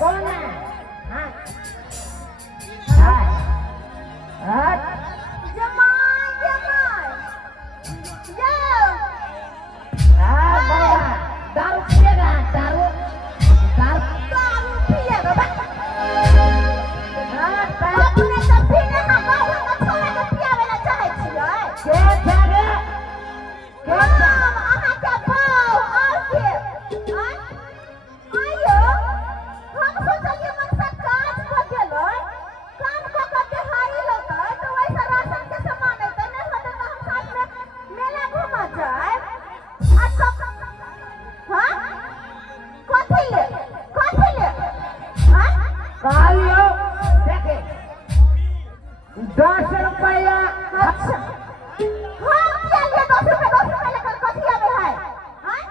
कौन है? जमाई जमाई दारू पिएगा? दारू दारू पिएगा अपने सब पीने हम बाहर का छोड़ा के पियावेला चाहे छियै अहाँ के बाऊ और के आइयो हम सोचलिए मन से काज क गेलै काम क के हाई लगै तो वैसा राशन के सामान है तो नहीं होते तो हम साथ में मेला घुमा जाए अच्छा हां कथि ले हां कालियो देखे 10 रुपया। अच्छा हम क्या लिए 10 रुपया लेकर कथि आवे है हां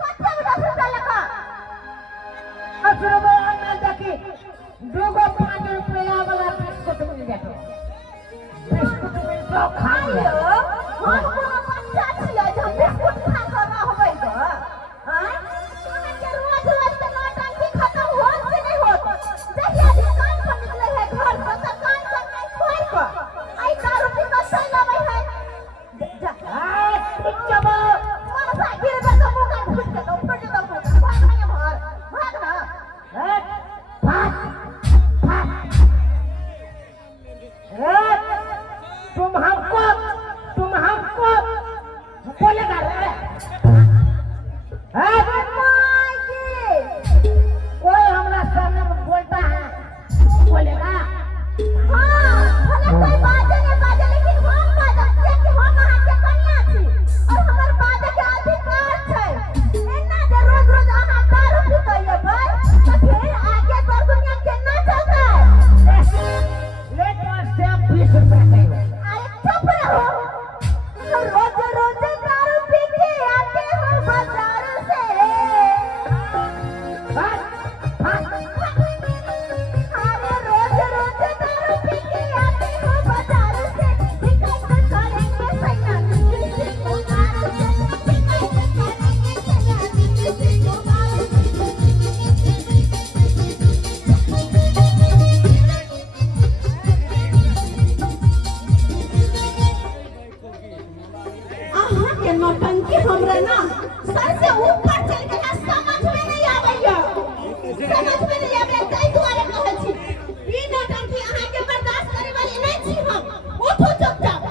कथि में 10 रुपया लेकर असुरबा में देखी 2 गो 5 रुपया वाला बिस्कुट मिल जातो। बिस्कुट में तो खा लिया। हम बच्चा छियै जे हम बिस्कुट खा के ना होबै ग हां अहाँ के रोज रोज के नौटंकी खत्म होत कि नहीं होत जहिया दुकान पर निकले है घर से तो कान पर नहीं खोल के आई दारू पी के चल आवे है जब मनसा गिर के मुंह का फूट के तो फट के भाग नहीं भाग ना भाग तुम हमको बोलेगा रे? माई जी कोई हमारा सामने में बोलता है तुम बोलेगा? हां भले कोई बाजे लेकिन हम बाजब कि हम अहाँ के कन्या छी और हमर बाजे के अधिकार छै एना जे रोज रोज अहाँ दारू पीते येबै तो फिर आगे पर दुनिया केना चलतै लेट अस से 20 रुपया देबो। अरे चुप रहो रोज रोज दारू पी के आते हो बाजार से अरे रोज रोज दारू पी के आते हो बाजार से शिकायत करेंगे सैया किसी को दारू से शिकायत करेंगे सैया किसी को दारू अहाँ के नौटंकी हमरा ना सर से ऊपर चल के ना समझ में नहीं आबैया समझ में नहीं आबे तै दुआरे कहै छी ई नौटंकी अहाँ के बर्दाश्त करे वाली नहीं छी हम उठो चुपचाप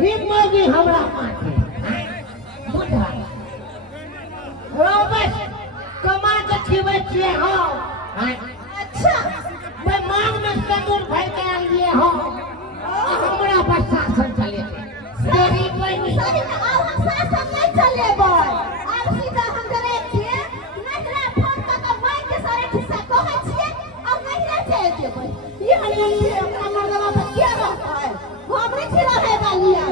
हिम्मत हमरा माथे बुझा बस कमा के खिबै छियै हम। अच्छा मैं मांग में सिंदूर भर के आन लिए हो हमरा पर शासन चले सही बनी सही में आओ हम शासन नहीं चलेबै अब सीधा हम करे छियै नजरा फोन के मार के सारे खिस्सा कहै छियै अब नहीं रह चल जेबै ये हनियन से अपना मर्दवा पर क्या रहै हमरे छिरा है गालिया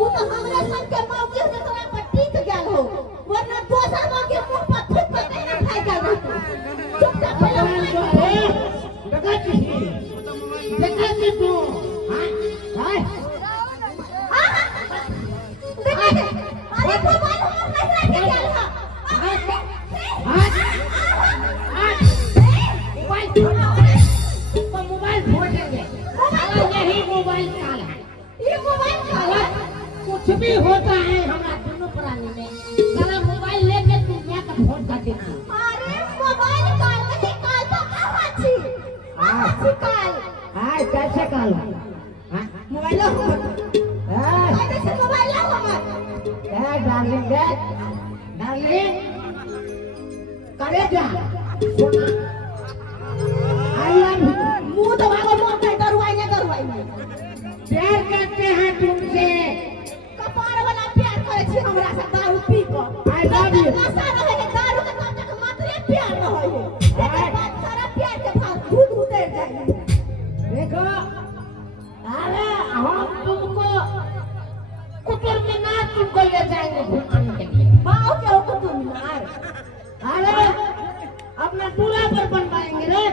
उ तो हमरे संग के मौगी हो तोरा पर टिक गेल हो वरना दोसर मौगी मुंह पर थूक के नहीं ना खाइ गेल रहतै चुपचाप पहले देखा तू हां अरे मोबाइल हम नहीं रख के गेल हा मोबाइल फोड़ेंगे यही मोबाइल काल है। ये मोबाइल अगर कुछ भी होता है हमारा दोनों प्राणी में सारा मोबाइल लेके दुनिया का फोन कर देना। अरे मोबाइल काल नहीं काल तो आहा छी काल हां कैसे काल हां मोबाइल हो कैसे मोबाइल हो डार्लिंग करे जा सुना आई लव यू मुंह तो भागो मुंह पे दरवाई नहीं प्यार करते हैं तुमसे कपार वाला प्यार करे छी हमरा से दारू पी के आई लव यू नशा रहे के दारू के तब तक मात्रे प्यार रहे एकर बाद सारा प्यार के भाग खुद उतर जाए देखो अरे हम तुमको कुतुब मीनार तुमको ले जाएंगे घुमाने के लिए। बाओ के कुतुब मीनार अरे अपना दूल्हा पर बनवाएंगे रे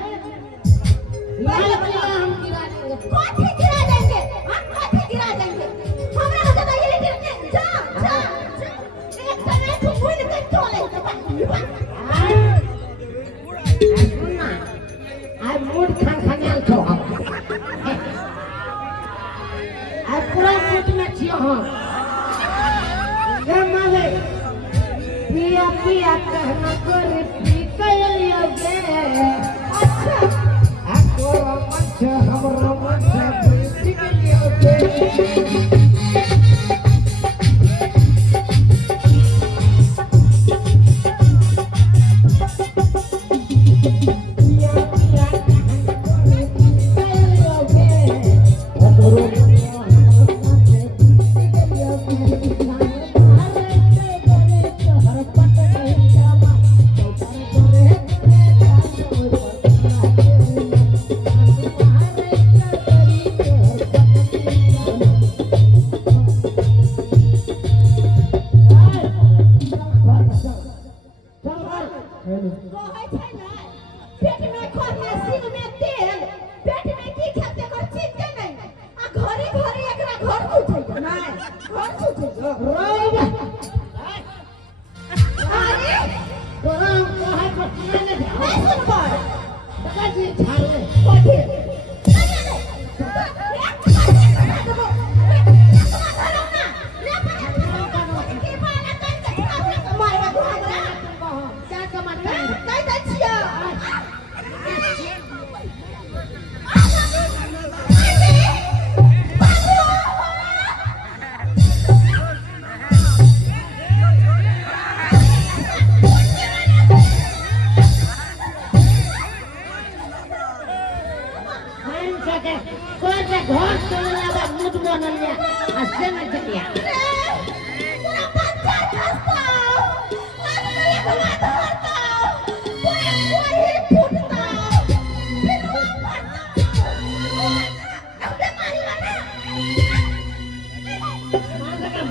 लाल किला हम गिरा देंगे। कथी गिरा देंगे हम कथी गिरा देंगे हमरा के तो ये ये माले पिया पिया कहना करे पी कलियो के अच्छा आको मंच हमरो मंच पी कलियो के कहै छै ना पेट में खरना सिंह में तेल पेट में की खाते कर चिंता नहीं आ घरे घरे एकरा घर सुझै नहीं घर सुझै रोइबा अरे तोरा कहे पछिया ने नहीं सुन पर दादा जी छाले कथि क्या कमाता है नहीं दै छियै हम सके कोई से घर चले लगा मुद बनलिया हसे न चलिया पूरा पंचायत हंसता आदमी एक बात करता पूरा कोई फूटता फिर वो पड़ता अब मारी वाला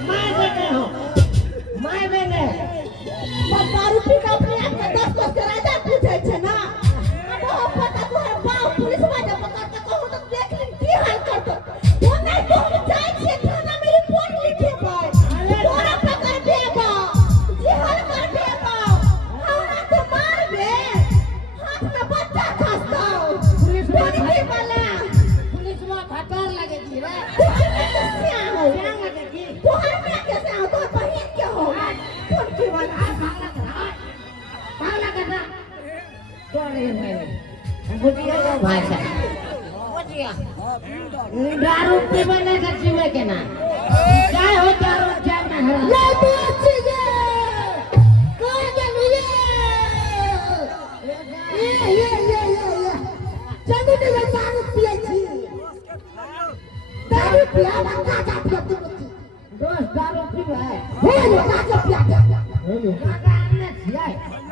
मैं बेटे हो मैं बेटे दारू पी के अपने आप में 10 के राजा पूछे छे ना अब वो पता तोहर बाप पुलिस वाले पकड़ते कहूं तो देख ली की हाल करतो वो नहीं तो हम जाए छे थाना में रिपोर्ट लिखे भाई तोरा पकड़ देबा जी हाल कर देबा हमरा के मार दे हाथ में बच्चा खसता पुलिस बोली के वाला पुलिस में खतर लगेगी रे तोहर में कैसे हो क्या लगेगी तोहर में कैसे हो तोहर बहन के हो कौन की वाला पागल करना तोरे मेरे बुझिया का भाषा बुझिया दारू पी बने का जीवे के ना चाहे हो दारू चाहे ना हरा ले बेची ये कौन जानू ये चंदू ने दारू पिए छी दारू पिया बंगा जा पिया तू दोस्त दारू पीवा है हो ये गाजा पिया काका हमने छिया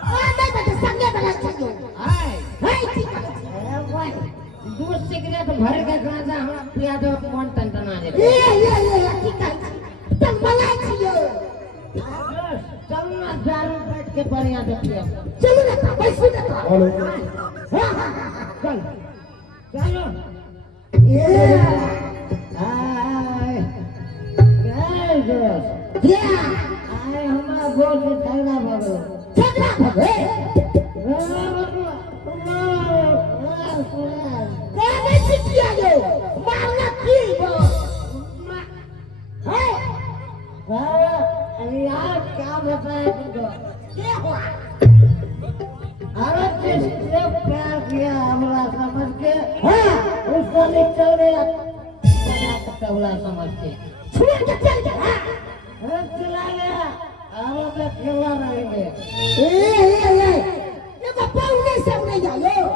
ओ नहीं बजे संगे वाला चाहिए हाय है ठीक है दो सिगरेट भर के गांजा हमरा पिया दो कौन टनटना दे ये ठीक है तुम मला छियो चल ना दारू बैठ के बढ़िया से पिया चलो ना पैसे ना चल चलो ये हाय क्या दोस्त ये आए हमारा बोल के झगड़ा भगो झगड़ा भगे काहे चिटिया यो मारना की बो है यार क्या बताए तुमको ये हुआ अरे जिससे प्यार किया हमला समझ के उसको निकल गया कटौला समझ के छोड़ के चल जा अरे चला गया हम पे खेला रहेंगे ये तो पाउने सब नहीं जायो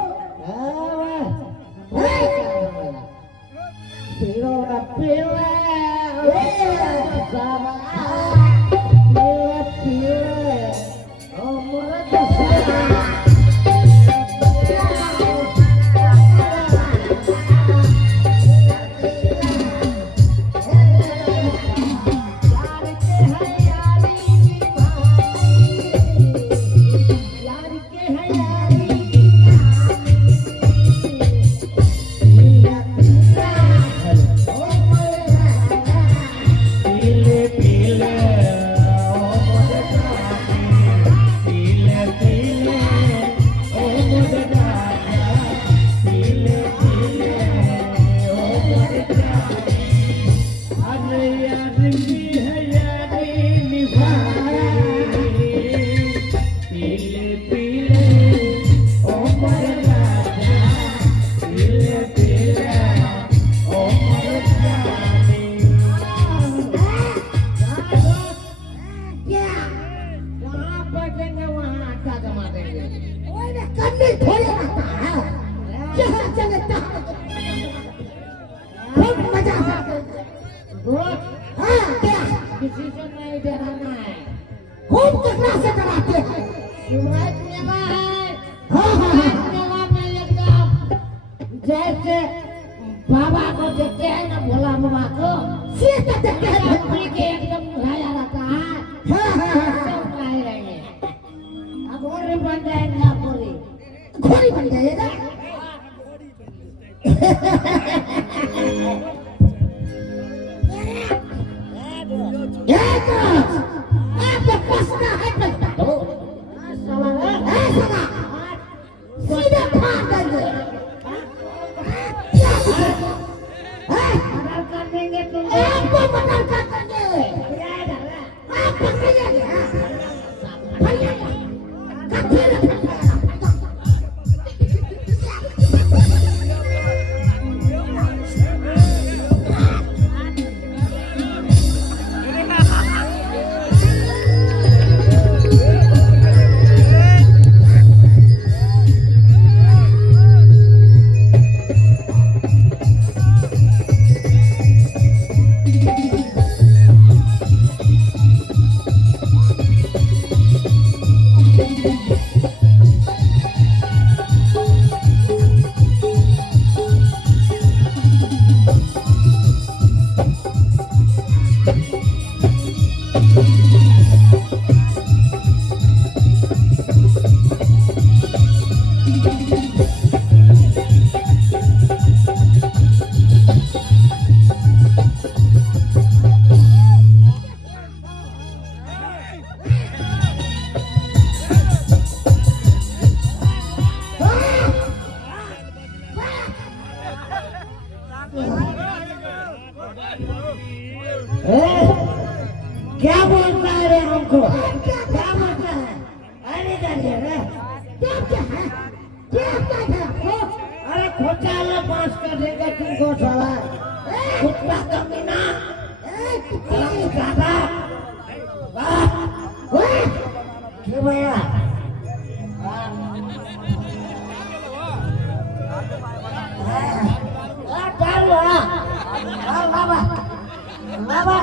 पीलो ना पीले सारा पीले ओ मोरा तो सारा पीले खूब कितना से कराते हैं। सुभाष मेवा है। हाँ हाँ सुभाष हाँ मेवा में एकदम जैसे बाबा को देखते हैं ना, भोला बाबा को, सीधे देखते हैं। अपनी के एकदम उठाया रहता है। हाँ हाँ हाँ ऐसे उठाए रहेंगे। अब घोड़ी बन जाएगा, घोड़ी। घोड़ी बन जाएगा। आपको पसना है पैसा दो। ऐसा सीधा फाड़ देंगे। मर्डर कर देंगे तुमको। आपको मर्डर कर देंगे। आप पकड़िएगा। फैलिएगा। कथी में फैलिएगा? क्या बोलता है रे हमको? क्या बोलता है? अरे जानिए रे। क्या है? क्या है आपको? अरे खोचा वाला बांस का देगा तुमको साला। कुत्ता कमीना। दादा। क्यों भैया? चालू है। बाबा बाबा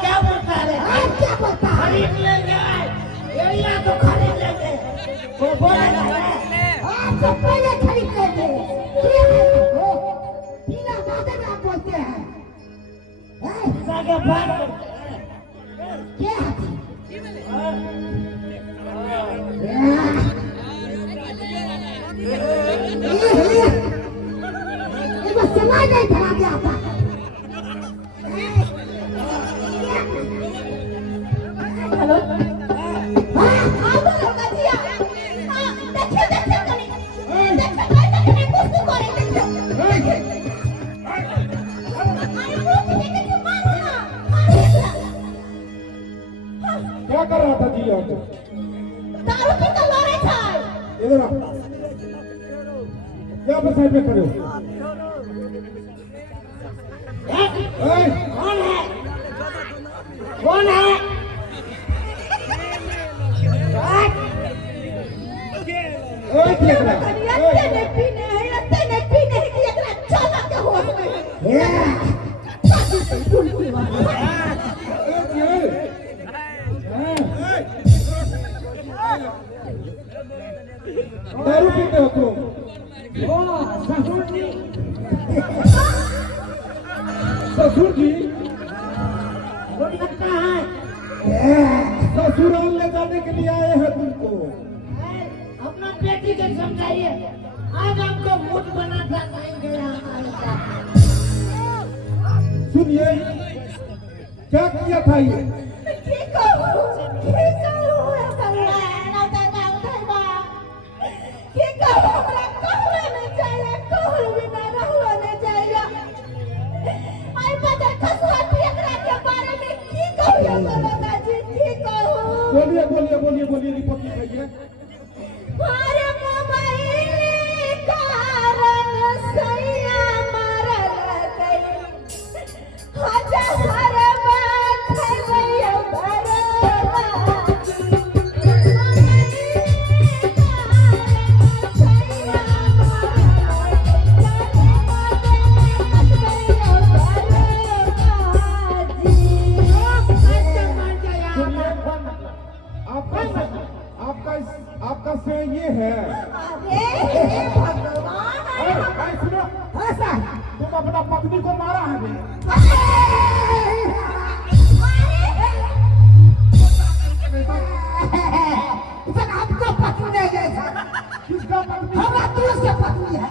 क्या बोलता है? क्या बोलता है? खरीद लेंगे, एरिया तो खरीद लेंगे। वो बोलेगा आप तो पहले खरीद लेंगे। क्या है आपको? बिना बातें में आप बोलते हैं। के बात करते हैं। क्या? ये समाज नहीं खड़ा गया था। हेलो आओ लोग जिया हां देखियो देखियो कनी देखियो भाई देखियो कुछ तो करे देखियो अरे वो देखे तो मारो ना क्या कर रहा था जी आप? दारू पी के लड़े था इधर आ। क्या आप साइड में खड़े हो? ए, कौन है? कौन है? देख रहा है। ये पीने है ये पीने है कि एकरा चला के होश में दारू पीते हो तुम? ससुर जी लगता है ससुराल ले जाने के लिए आए हैं तुमको। अपना बेटी के समझाइए। आज हमको मूड बनाता नहीं गया हमारे साथ। सुनिए, क्या किया था ये? ठीक हो ऐसा ना दादा उधरवा ठीक हो हमरा कहले नहीं चाहिए कहल भी ना रहलो नहीं चाहिए आई पता कसवा एकरा के बारे में की कहियो दादा जी ठीक हो बोलिए बोलिए बोलिए बोलिए, रिपोर्ट लिखाइए। अरे मोबाइल कारण सैया मारल गई हजार बात है भैया पत्नी को मारा है बे? सर आपको पत्नी नहीं है सर, किसका पत्नी? हमारा दोस्त की पत्नी है।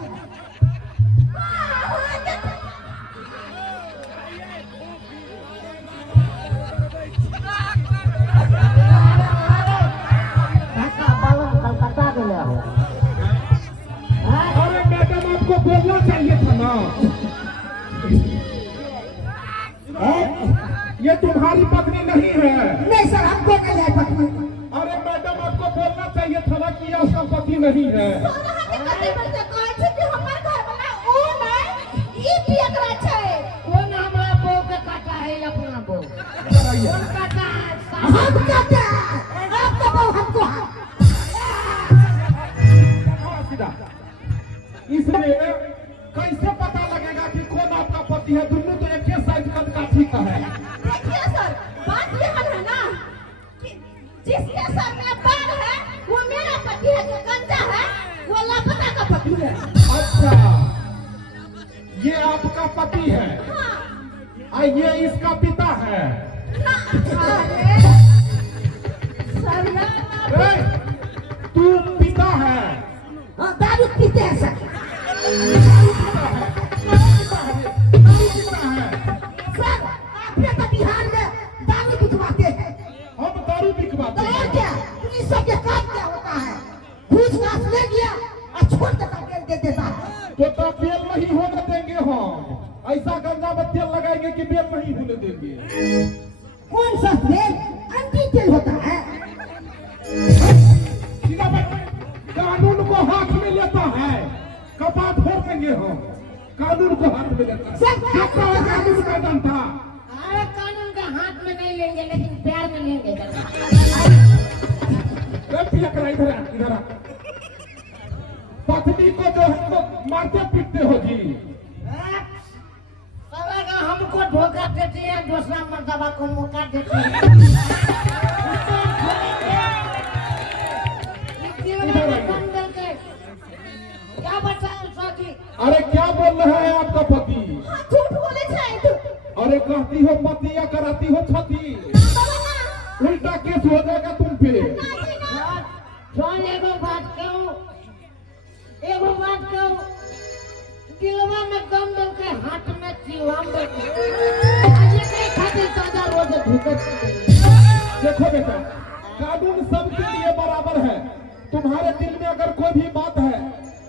धक्का बालन कलकत्ता गया हो। अरे मैडम आपको बोलना चाहिए था ना। ये तुम्हारी पत्नी नहीं है। नहीं सर हमको नहीं है पत्नी। अरे मैडम आपको बोलना चाहिए था ना कि ये उसका पति नहीं है। कौन हमरा बहू के काटा है अपना बहू? कौन काटा है? हम कहते हैं आपका बहू हमको सीधा। इसलिए कैसे पता लगेगा कि कौन आपका पति है? दोनों तो एक ही साइज का काठी का है। देखिए सर, बात ये है ना कि जिसके सर में बाल है वो मेरा पति है, जो गंजा है वो लापता का पति है। अच्छा, ये आपका पति है हाँ। और ये इसका पिता है। अरे सर ए, तू पिता है। हाँ, दारू पीते हैं सर। सर आपने तो बिहार में दारू बिकवाते हैं, हम दारू बिकवाते तो और हैं। क्या पुलिसों के काम क्या होता है? घूस घास ले लिया और छोड़ देता बेल दे देता है। तो बेल नहीं होने देंगे हम। ऐसा गंजा में तेल लगाएंगे कि बेल नहीं होने देंगे। कौन सा तेल? अंटी तेल होता है। सीधा बात, कानून को हाथ में लेता है, कपा फोड़ देंगे हम। कानून को हाथ में लेता है। सर, कितना कानून का दम था? अरे कानून का हाथ में नहीं लेंगे लेकिन प्यार में लेंगे। पिया करा इधर आ, इधर आ। पत्नी को जो है तो मारते पीटते हो जी। साला का हमको धोखा देती है, दूसरा मर्दबा को मौका देती है। क्या बताएं स्वाति? अरे क्या बोल रहा है आपका पति? हाँ, झूठ बोले छे तू। अरे कहती हो पति या कराती हो छती? बाबा ना, उल्टा केस हो जाएगा तुम पे। ना जी ना। सुन एगो बात कहूं, एगो बात कहूं, दिलवा में दम दम के हाथ में चिलम ये कहीं खातिर ताजा रोज धुकत। देखो बेटा, कानून सबके लिए बराबर है। तुम्हारे दिल में अगर कोई भी बात है,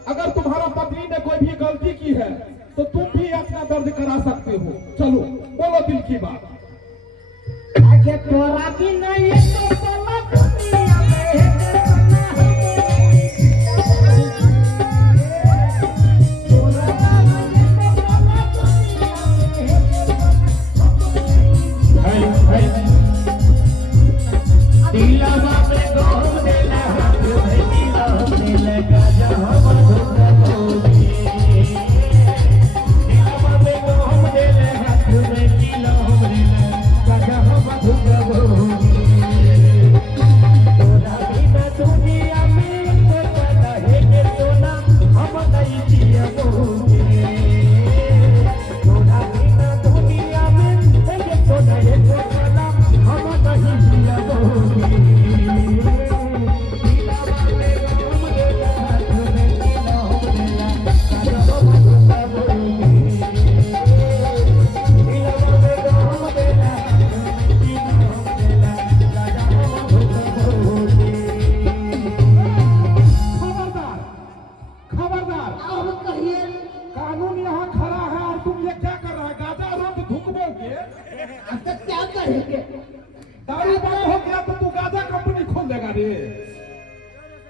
अगर तुम्हारा पत्नी ने कोई भी गलती की है तो तुम भी अपना दर्ज करा सकते हो। चलो बोलो दिल की बात। आगे तोरा भी नहीं है तो बोला दुनिया में है दारू बंद हो गया तो तू गाजा कंपनी खोल देगा रे।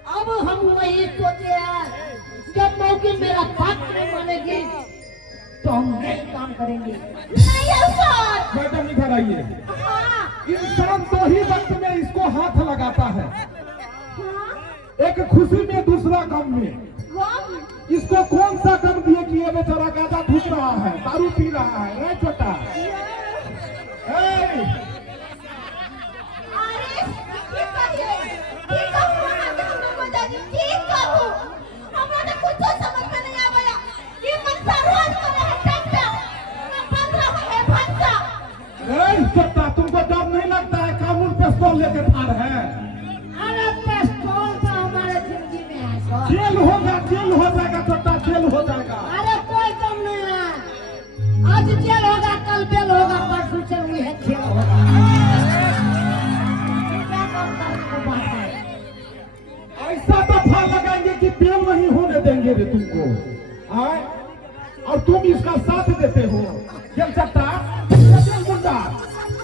अब हम वही सोचे हैं, जब मौके मेरा बात नहीं मानेगी तो हम नहीं काम करेंगे। नहीं है सर। मैडम इधर आइए। हाँ। इंसान दो ही वक्त में इसको हाथ लगाता है, हाँ। एक खुशी में दूसरा गम में। गम। इसको कौन सा गम दिए कि ये बेचारा गाजा फूक रहा है, दारू पी रहा है? रे छोटा ए, अरे ठीक कहिए, ठीक कहूँ ना तो हमने को जानी ठीक कहूँ। हमरा तो कुछ समझ में नहीं आया। ये मनसा रोज करे है टंटा। को। आए और तुम इसका साथ देते हो। जल सत्ता जल मुंडा,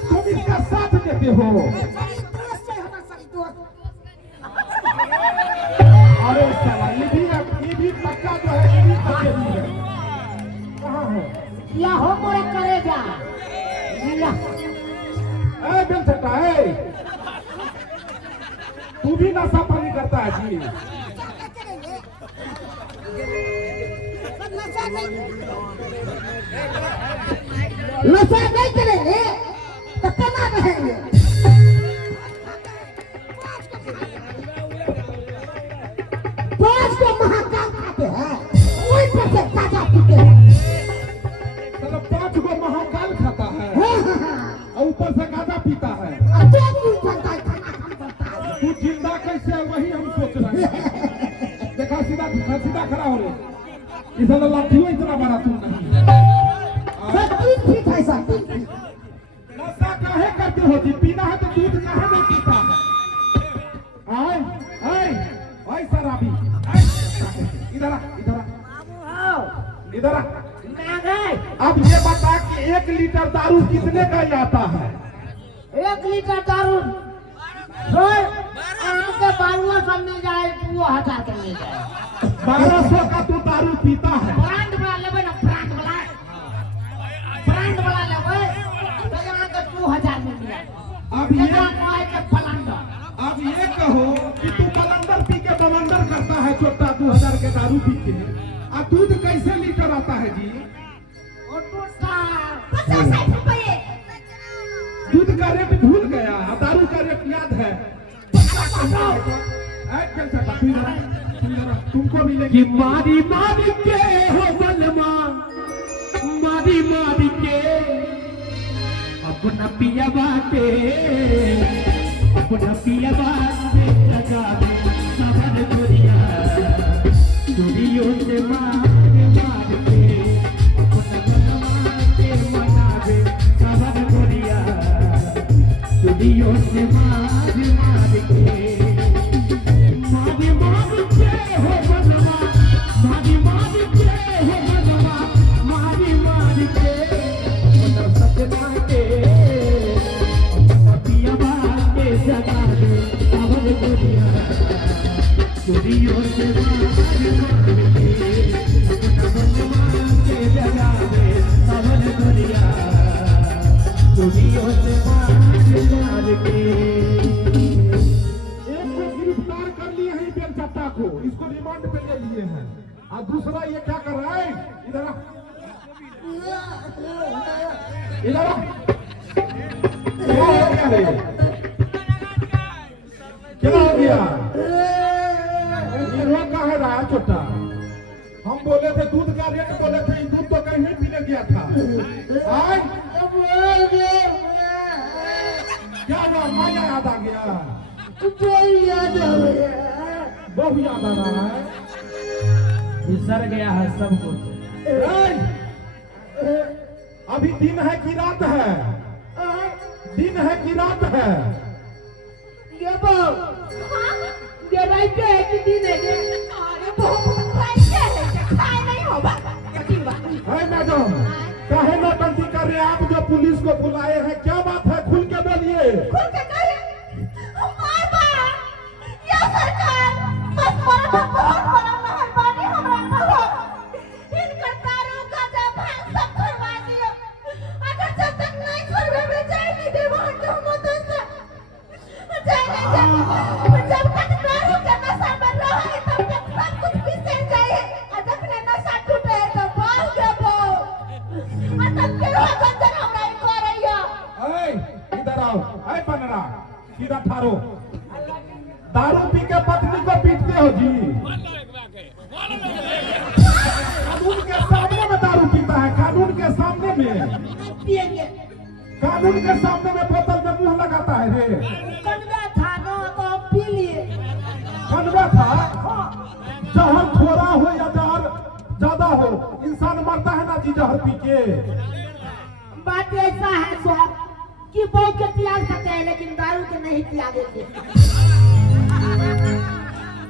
तुम इसका साथ देते हो। अरे साला ये भी पक्का जो है, ये भी पक्के भी है। कहाँ है? या हो मोरा करेगा या जल सत्ता है, तू भी नशा पानी करता है जी। नशा नहीं करेंगे तो कमा रहेंगे। पांच को महाकाल खाते हैं, वही पर से ताजा पीते हैं। साला 5 को महाकाल खाता है और ऊपर से गांजा पीता है। और जो भी बनता है खाना कम करता है। तू जिंदा कैसे है वही हम सोच रहे हैं। देखा सीधा खड़ा हो रहे। इस लाठियों इतना बड़ा तू नहीं। सब 3 फीट है, सब 3 फीट। नशा काहे करते हो जी? पीना है तो दूध काहे नहीं पीता है? आए शराबी, इधर आ। अब ये बता कि 1 लीटर दारू कितने का ही आता है? 1 लीटर दारू आपके बालुआ सब मिल जाए, वो हटा के मिल जाए। 1200 का तू दारू पीता है। ब्रांड वाला लेबै ना, ब्रांड वाला लेबै तो यहाँ के 2000 में मिल जाए। अब ये पलंदर अब ये कहो कि तू बलंदर पी के बलंदर करता है, छोटा 2000 के दारू पी के। अब दूध कैसे लीटर आता है जी? 50-60 रुपये। दूध का रेट भूल गया, दारू का रेट याद है। तुमको मिलेगी। मारी मारी के हो बलमा, मारी मारी के अपना पिया बाटे, अपना पिया बाटे जगावे सबन दुनिया। चोरियों से मार के अपना बनवा के मनावे सबन दुनिया। चोरियों से मार के गिरफ्तार कर लिए हैं बेलचट्टा को, इसको रिमांड पे ले लिए हैं। और दूसरा ये क्या कर रहा है? इधर क्या हो गया रे? क्या हो गया? ये रो काहे रहा है छोटा? हम बोले थे दूध का रेट, बोले थे दूध तो कहीं नहीं पीने गया था। आए क्या हुआ? माया याद आ गया? बहुत याद आ रहा है। बिसर गया है सब कुछ। अभी दिन है कि रात है? दिन है कि रात है? ये राइट है कि दिन है? अरे बहुत खाइए है, खाए नहीं होगा। है मैडम, काहे नौटंकी कर रहे हैं आप? जो पुलिस को बुलाए हैं, क्या बात है? खुल के बोलिए। खुल के कहिए। हमारा या सरकार बस बहुत बड़ा मेहरबानी हमरा पर हो। इनका दारू का जब सब छुड़वा दियो। अगर जब तक नहीं छुड़वे में जाए नहीं देबो हम मत से जाए नहीं जाए। जब तक दारू का नशा में रहे तब तक सब कुछ बिसर जाए। और जब नशा टूटे तो बाल देबो। और तब के हो गंजन हमरा को रहियो। इधर आओ। पनरा सीधा ठारो। दारू पी के पत्नी को पीटते हो जी? कानून के सामने में दारू पीता है, कानून के सामने में। कानून के सामने में बोतल में मुंह लगाता है रे। कनवा था ना तो पी लिए। कनवा था? जहर थोड़ा हो या जहर ज्यादा हो, इंसान मरता है ना जी जहर पी के। बात ऐसा है साहब कि बहु के त्याग सकते हैं लेकिन दारू के नहीं त्यागेंगे।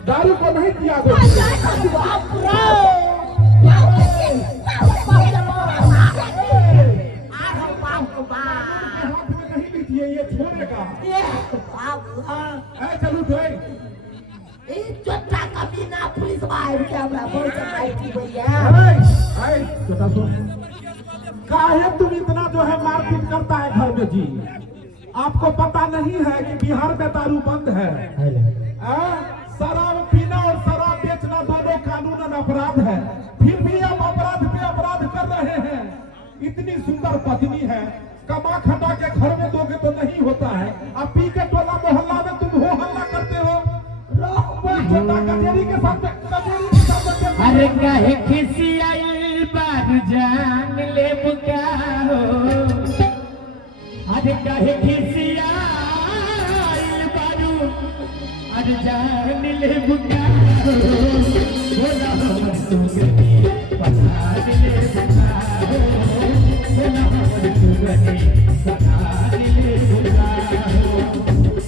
दारू को नहीं त्यागोगे। बाप रे बेटा सुन, काहे तुम इतना जो है मारपीट करता है घर में जी? आपको पता नहीं है कि बिहार में दारू बंद है? शराब पीना और शराब बेचना दोनों कानूनन अपराध है, फिर भी आप अपराध पे अपराध कर रहे हैं। इतनी सुंदर पत्नी है, कमा खटा के घर में दोगे तो नहीं होता है, अब पी के टोला मोहल्ला में तुम हो हल्ला करते हो। छोटा कचेरी के साथ अरे काहे खिसियाइल बारू जान ले मुका हो, अरे काहे खिसियाइल बारू अरे जान ले मुका हो, बोला हमर सुगनी पठार ले मुका हो, बोला हमर सुगनी पठार ले मुका हो,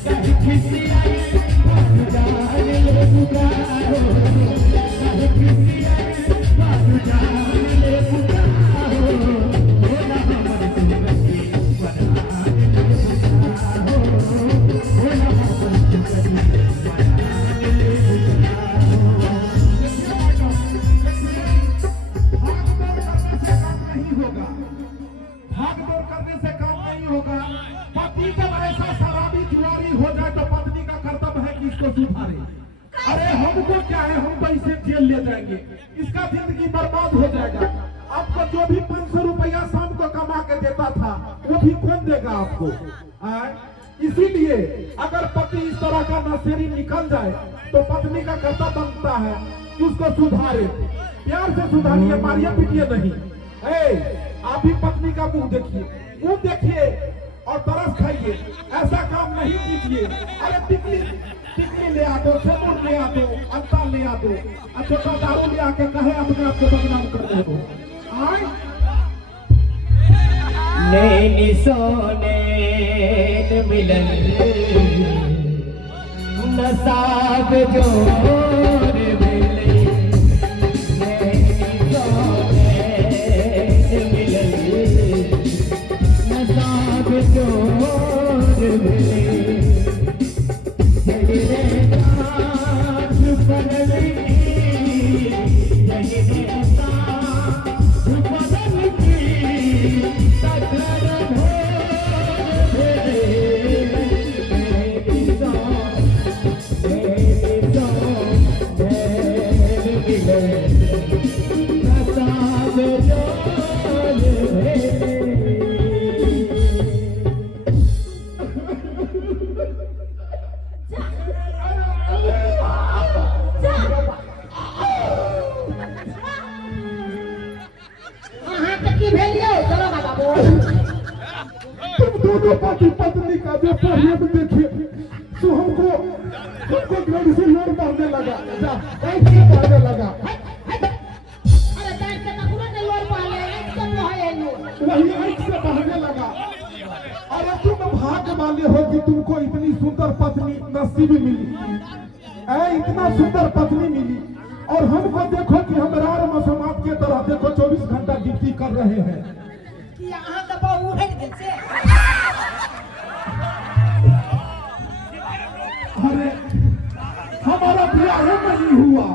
काहे खिसियाइल बारू जान ले मुका हो, काहे खिसियाइल बारू जान ले मुका हो, बोला हमर सुगनी पठार ले मुका हो, बोला हमर सुगनी भाग दौड़ करने से काम नहीं होगा। पति जब ऐसा शराबी जुआरी हो जाए तो पत्नी का कर्तव्य है कि इसको सुधारे। अरे हमको क्या है, हम तो इसे जेल ले जाएंगे, इसका जिंदगी बर्बाद हो जाएगा। आपको जो भी 500 रुपया शाम को कमा के देता था वो भी कौन देगा आपको? इसीलिए अगर पति इस तरह का नशेड़ी निकल जाए तो पत्नी का कर्तव्य बनता है कि उसको सुधारे, प्यार से सुधारिए, मारिए पीटिए नहीं। आप भी पत्नी का मुंह देखिए और तरस खाइए, ऐसा काम नहीं कीजिए। अरे टिकली ले आ दो, सेमूर ले आ दो, अंता ले आ दो, छोटा दारू ले आके कहे अपने आप को बदनाम कर दे दो। नैनी सोने मिलन नसाब जोर मिले, नैनी सोने मिलन नसाब जोर मिले, जगने नाच बदली जगने नाच बदली दोनों पति पत्नी का जो प्रेम देखिए तो हमको घर से लोर मारने लगा, ऐसे मारने लगा। वही ऐसे बहने लगा। अरे तुम भाग्य वाले हो कि तुमको इतनी सुंदर पत्नी नसीब मिली, इतना सुंदर पत्नी मिली। और हमको देखो कि हम रार मसमात के तरह देखो 24 घंटा ड्यूटी कर रहे हैं। अरे हमारा ब्याह नहीं हुआ,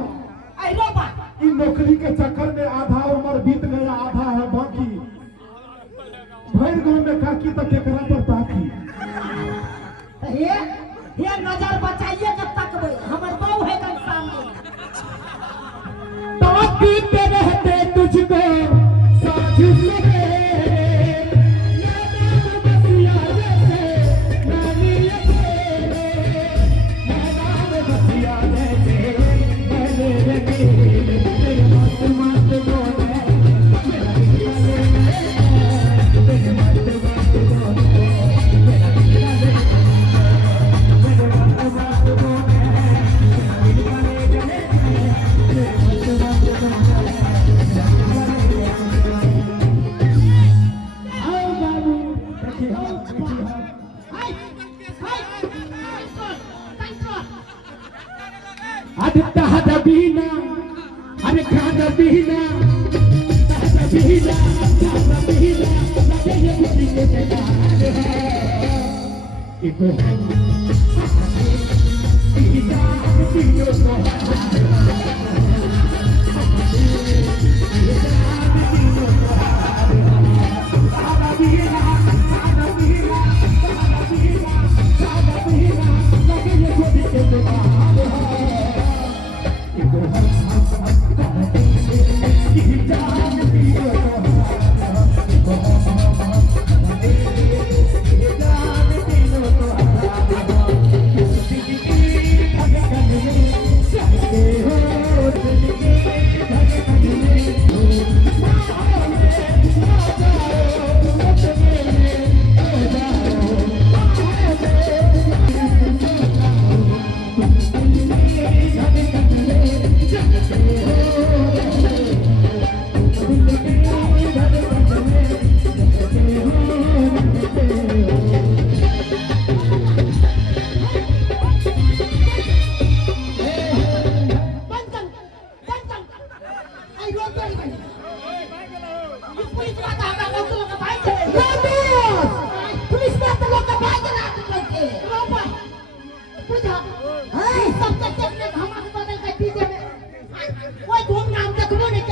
इन नौकरी के चक्कर में आधा उम्र बीत गया, आधा है बाकी। भैर गांव में काकी तक एकरा पर ताकी। ये नजर बचाइए जब तक हमार बहू है कल सामने। ताकते रहते तुझको साथ मेरे,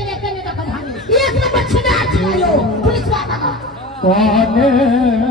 एक नंबर छिना छियो पुलिस वाला कौन